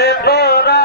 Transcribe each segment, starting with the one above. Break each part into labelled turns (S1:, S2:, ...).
S1: এ তোরা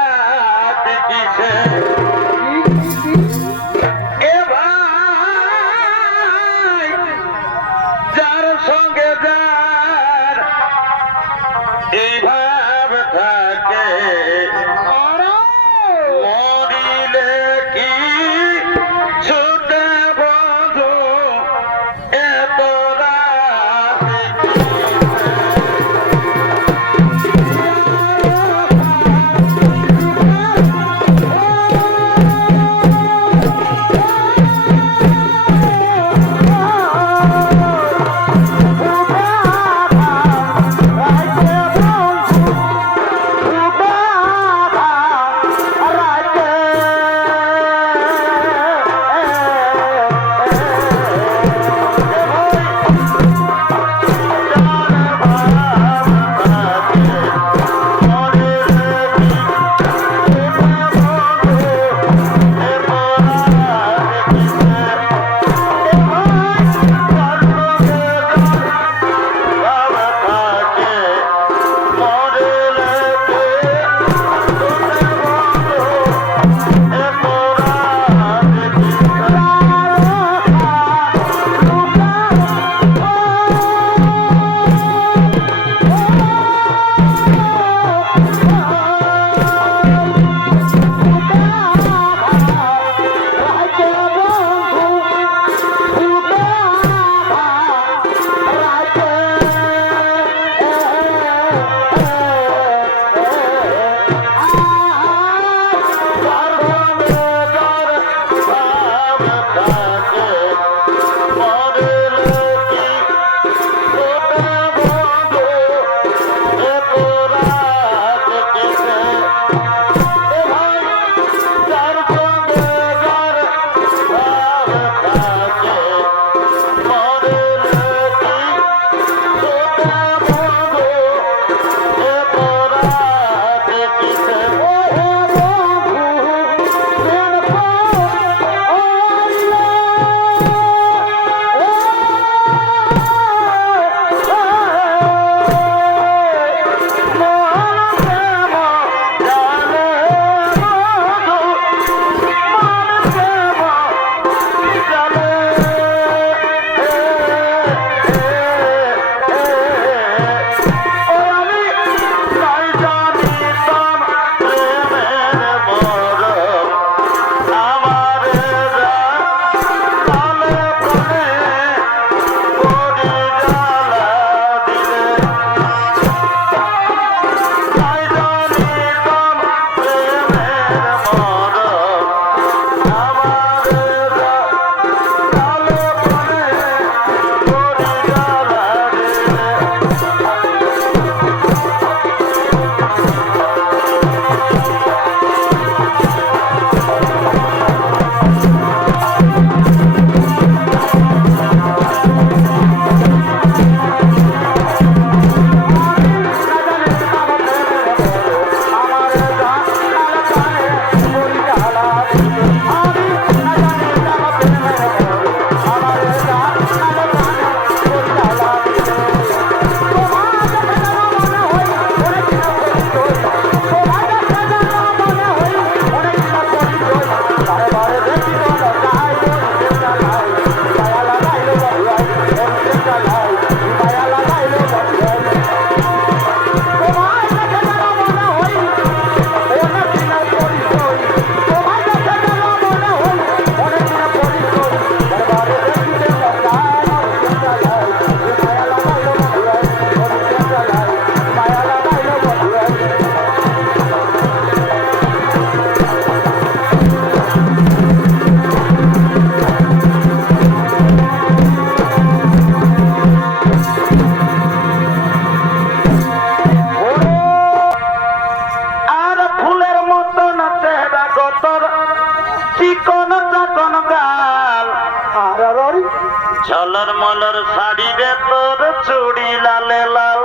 S1: শাড়ি রে তোর চুড়ি লালে লাল।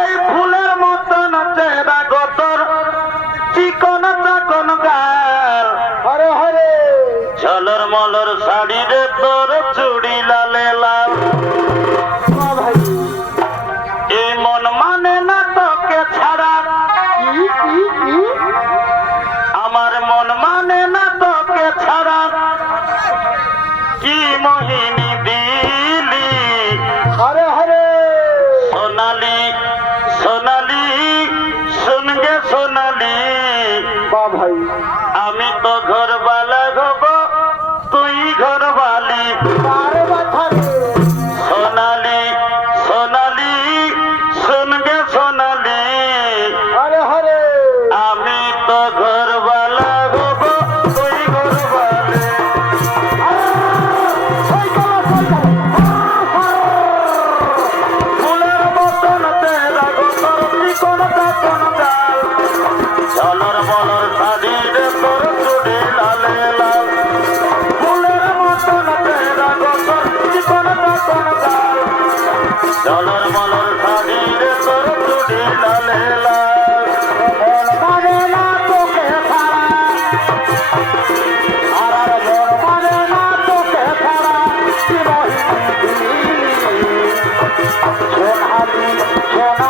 S1: এই ফুলের মতন চেহারা গতর চিকন চাকন গাল।
S2: হরে হরে
S1: ঝলর মলর শাড়ি রে তোর চুড়ি লালে লাল।
S2: கொண்டே জলর মলর সাজির তোর তুটি লালে
S1: সোনালি সোনা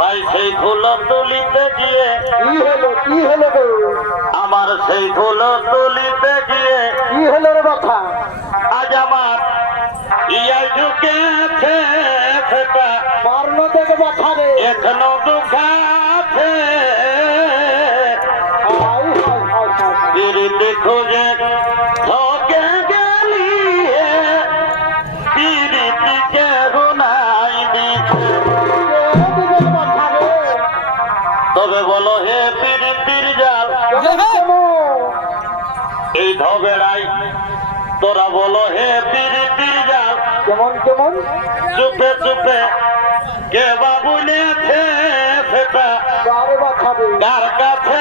S1: ফুল তুলিতে গিয়ে
S2: কি হলো কি হলো
S1: আমার সেই ফুল তুলিতে গিয়ে
S2: কি হলো রে বাছা
S1: আজ আমার ইয়া ঢুকেছে
S2: আছে দেখে রে?
S1: এখনও
S2: হাই হাই
S1: তবে বলো হে পীর
S2: কেমন
S1: এই ধবেড়াই তোরা বলো হে পিড়িতির জাল
S2: কেমন কেমন?
S1: চুপে চুপে কে বাবুলেছে সেটা
S2: কারে
S1: কাছে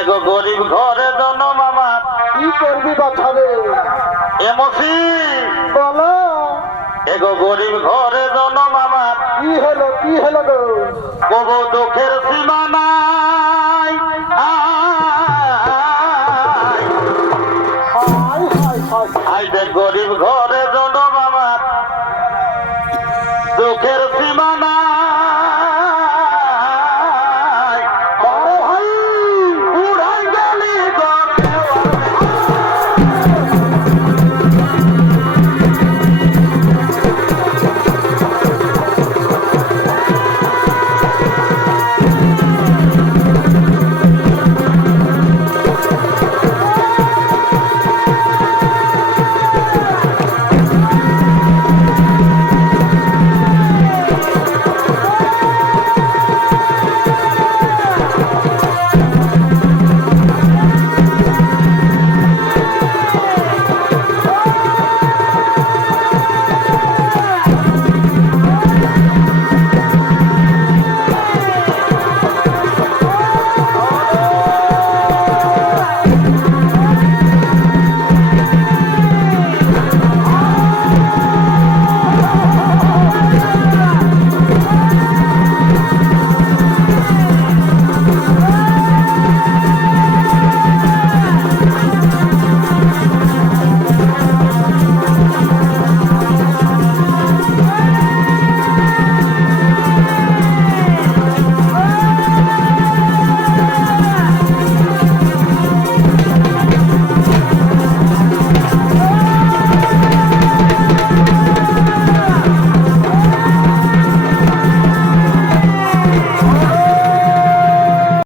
S1: এগো গরিব ঘরে জন্ম আমার।
S2: কি করবি বাছা রে
S1: এমসি
S2: বলো।
S1: এগো গরিব ঘরে জন্ম আমার।
S2: কি হলো কি হলো গো?
S1: কবু দুঃখের সীমা নাই। আই গরিব ঘরে